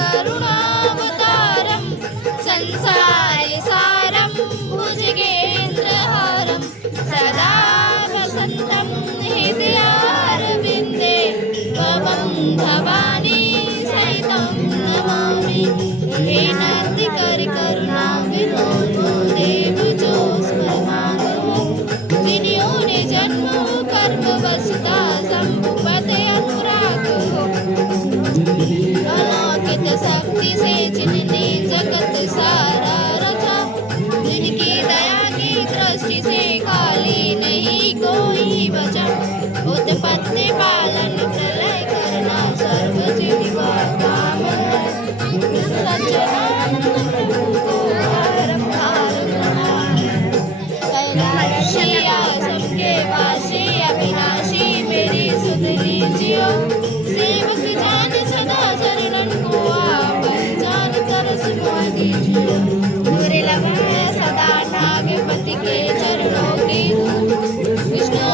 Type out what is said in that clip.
करुणावतारं संसारे सारं भुजगेन्द्रहारं सदा वसन्तं हृदयारविन्दे त्वं भवानी सहितं नमामि। हे नास्तिकरि करुणा विनोदो देवजो स्मरमानो विनियोने जन्म कर्म वसुता संभुपते अनुरागो अलौकिक शक्ति से जिनने जगत सारा रचा जिनकी दया की दृष्टि से खाली नहीं कोई बचा उत्पत्ति पालन प्रलय करना सर्व जीव का काम है सच्चिदानंद प्रभु को बारंबार प्रणाम। कैलाशी सबके वासी अविनाशी मेरी सुध लीजियो सेवक जान सदा शरणन को आपन जान तरस मोह दीजिए। दुर्लभ है सदा नागपति के चरणों की धूल विष्णु